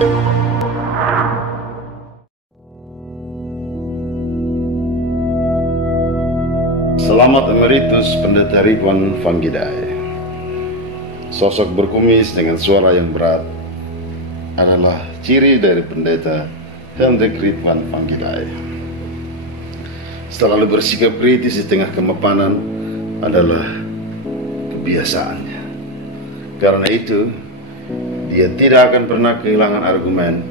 Selamat Emeritus Pendeta Ridwan Vanggidai. Sosok berkumis dengan suara yang berat adalah ciri dari Pendeta Hendrik Ridwan Vanggidai. Selalu bersikap kritis di tengah kemapanan adalah kebiasaannya. Karena itu, dia tidak akan pernah kehilangan argumen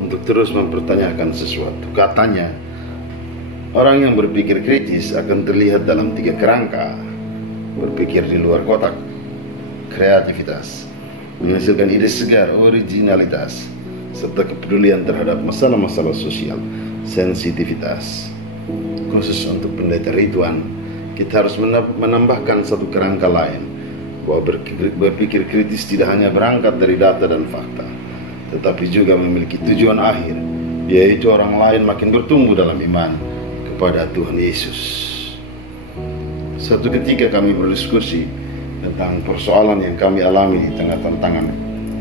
untuk terus mempertanyakan sesuatu. Katanya, orang yang berpikir kritis akan terlihat dalam 3 kerangka: berpikir di luar kotak, kreativitas, menghasilkan ide segar, originalitas, serta kepedulian terhadap masalah-masalah sosial, sensitivitas. Khusus untuk Pendeta Ridwan, kita harus menambahkan satu kerangka lain, bahwa berpikir kritis tidak hanya berangkat dari data dan fakta, tetapi juga memiliki tujuan akhir, yaitu orang lain makin bertumbuh dalam iman pada Tuhan Yesus. Suatu ketika kami berdiskusi tentang persoalan yang kami alami di tengah tantangan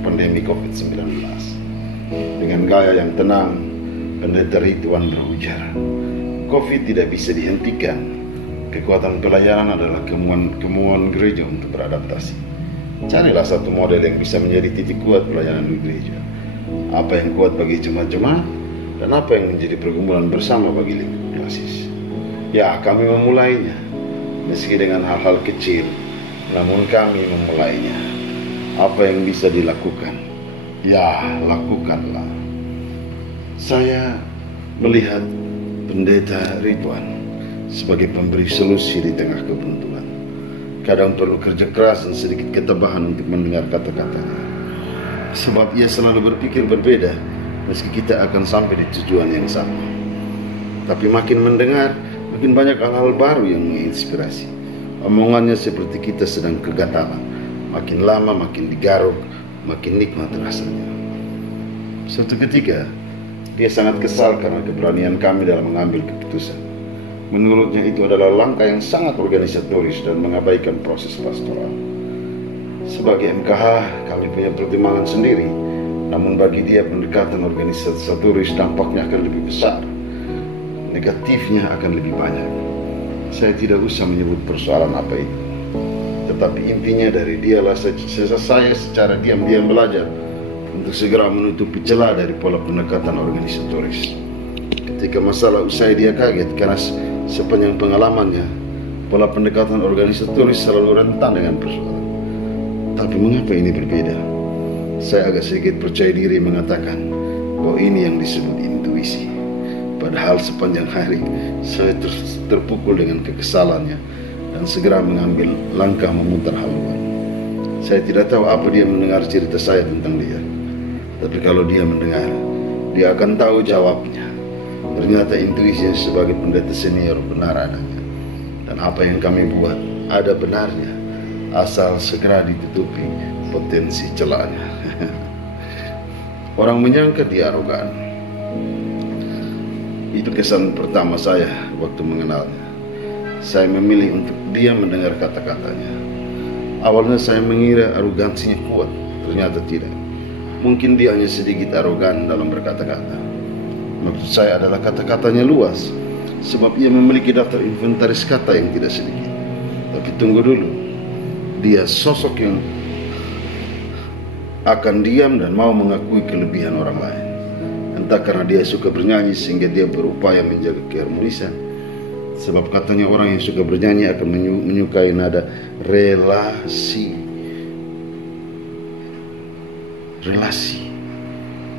pandemi COVID-19. Dengan gaya yang tenang, Pendeta Ridwan berujar, COVID tidak bisa dihentikan. Kekuatan pelayanan adalah kemauan gereja untuk beradaptasi. Carilah satu model yang bisa menjadi titik kuat pelayanan di gereja. Apa yang kuat bagi jemaat-jemaat dan apa yang menjadi pergumulan bersama bagi lingkup. Ya, kami memulainya, meski dengan hal-hal kecil, namun kami memulainya. Apa yang bisa dilakukan? Ya, lakukanlah. Saya melihat Pendeta Ridwan sebagai pemberi solusi di tengah kebuntuan. Kadang perlu kerja keras dan sedikit ketabahan untuk mendengar kata-katanya. Sebab ia selalu berpikir berbeda, meski kita akan sampai di tujuan yang sama. Tapi makin mendengar, makin banyak hal-hal baru yang menginspirasi. Omongannya seperti kita sedang kegatalan. Makin lama makin digaruk, makin nikmat rasanya. Suatu ketika, dia sangat kesal karena keberanian kami dalam mengambil keputusan. Menurutnya itu adalah langkah yang sangat organisatoris dan mengabaikan proses pastoral. Sebagai MKH, kami punya pertimbangan sendiri. Namun bagi dia pendekatan organisatoris dampaknya akan lebih besar. Negatifnya akan lebih banyak. Saya tidak usah menyebut persoalan apa itu, tetapi intinya dari dialah saya secara diam-diam belajar untuk segera menutupi celah dari pola pendekatan organisatoris. Ketika masalah usai, dia kaget karena sepanjang pengalamannya pola pendekatan organisatoris selalu rentan dengan persoalan. Tapi mengapa ini berbeda? Saya agak sedikit percaya diri mengatakan bahwa ini yang disebut intuisi. Padahal sepanjang hari saya terpukul dengan kekesalannya dan segera mengambil langkah memutar haluan. Saya tidak tahu apa dia mendengar cerita saya tentang dia. Tapi kalau dia mendengar, dia akan tahu jawabnya. Ternyata intuisi sebagai pendeta senior benar adanya. Dan apa yang kami buat ada benarnya, asal segera ditutupi potensi celahnya. Orang menyangka dia arogan. Itu kesan pertama saya waktu mengenalnya. Saya memilih untuk diam mendengar kata-katanya. Awalnya saya mengira arogansinya kuat, ternyata tidak. Mungkin dia hanya sedikit arogan dalam berkata-kata. Maksud saya adalah kata-katanya luas, sebab ia memiliki daftar inventaris kata yang tidak sedikit. Tapi tunggu dulu, dia sosok yang akan diam dan mau mengakui kelebihan orang lain. Entah karena dia suka bernyanyi sehingga dia berupaya menjaga keharmonisan. Sebab katanya orang yang suka bernyanyi akan menyukai nada relasi.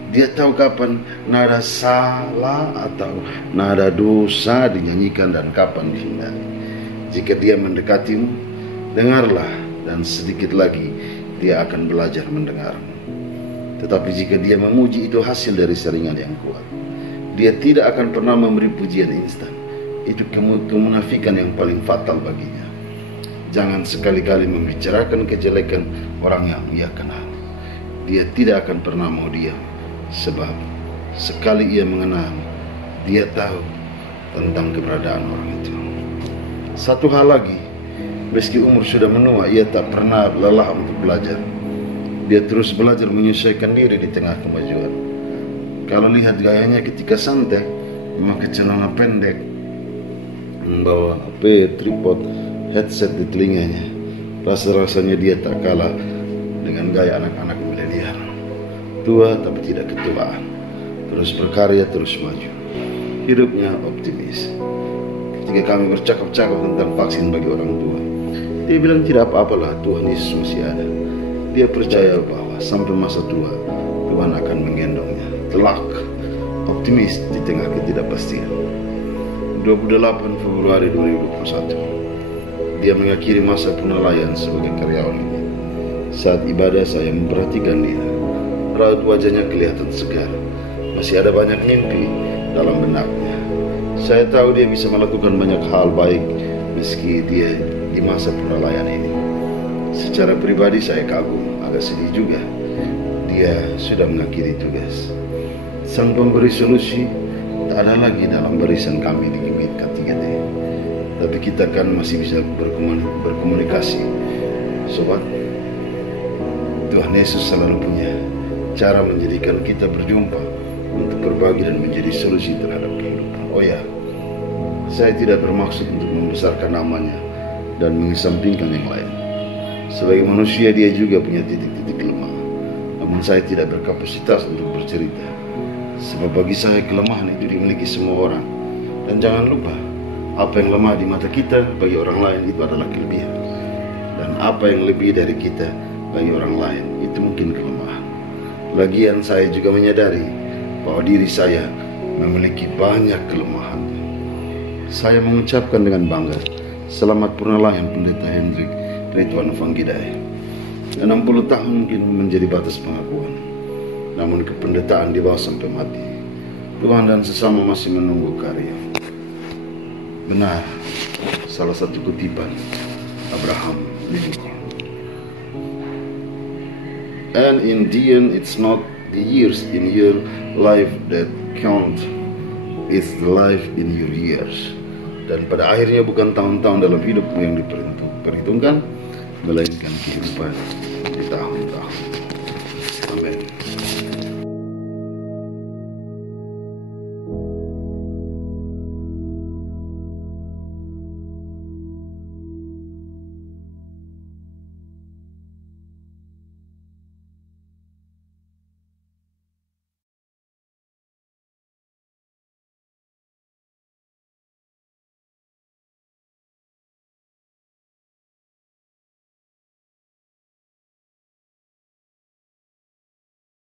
Dia tahu kapan nada salah atau nada dosa dinyanyikan dan kapan dihindari. Jika dia mendekatimu, dengarlah, dan sedikit lagi dia akan belajar mendengarmu. Tetapi jika dia memuji, itu hasil dari selingan yang kuat. Dia tidak akan pernah memberi pujian instan. Itu kemunafikan yang paling fatal baginya. Jangan sekali-kali membicarakan kejelekan orang yang ia kenal. Dia tidak akan pernah mau diam. Sebab sekali ia mengenal, dia tahu tentang keberadaan orang itu. Satu hal lagi, meski umur sudah menua, ia tak pernah lelah untuk belajar. Dia terus belajar menyesuaikan diri di tengah kemajuan. Kalau lihat gayanya ketika santai, memakai celana pendek, membawa HP, tripod, headset di telinganya, rasa-rasanya dia tak kalah dengan gaya anak-anak milenial. Tua tapi tidak ketuaan, terus berkarya, terus maju. Hidupnya optimis. Ketika kami bercakap-cakap tentang vaksin bagi orang tua, dia bilang tidak apa-apalah, Tuhan Yesus masih ada. Dia percaya bahwa sampai masa tua Tuhan akan menggendongnya. Telak, optimis di tengah ketidakpastian. 28 Februari 2021, dia mengakhiri masa penilaian sebagai karyawannya. Saat ibadah saya memperhatikan dia. Raut wajahnya kelihatan segar. Masih ada banyak mimpi dalam benaknya. Saya tahu dia bisa melakukan banyak hal baik meski dia di masa penilaian ini. Secara pribadi saya kagum, agak sedih juga. Dia sudah mengakhiri tugas. Sang pemberi solusi tak ada lagi dalam barisan kami di Gimit K3T. Tapi kita kan masih bisa berkomunikasi. Sobat, Tuhan Yesus selalu punya cara menjadikan kita berjumpa untuk berbagi dan menjadi solusi terhadap kehidupan. Oh ya, saya tidak bermaksud untuk membesarkan namanya dan mengesampingkan yang lain. Sebagai manusia dia juga punya titik-titik lemah. Namun saya tidak berkapasitas untuk bercerita. Sebab bagi saya kelemahan itu dimiliki semua orang. Dan jangan lupa, apa yang lemah di mata kita bagi orang lain itu adalah kelebihan. Dan apa yang lebih dari kita bagi orang lain itu mungkin kelemahan. Lagian saya juga menyadari bahwa diri saya memiliki banyak kelemahan. Saya mengucapkan dengan bangga, selamat purnalayan Pendeta Hendrik Ridwan Vanggidai. 60 tahun mungkin menjadi batas pengakuan. Namun kependetaan dibawa sampai mati. Tuhan dan sesama masih menunggu karya. Benar, salah satu kutipan Abraham Lincoln. And in the end, it's not the years in your life that count, it's the life in your years. Dan pada akhirnya bukan tahun-tahun dalam hidupmu yang diperhitungkan, melainkan kehidupan di tahun-tahun. Amin.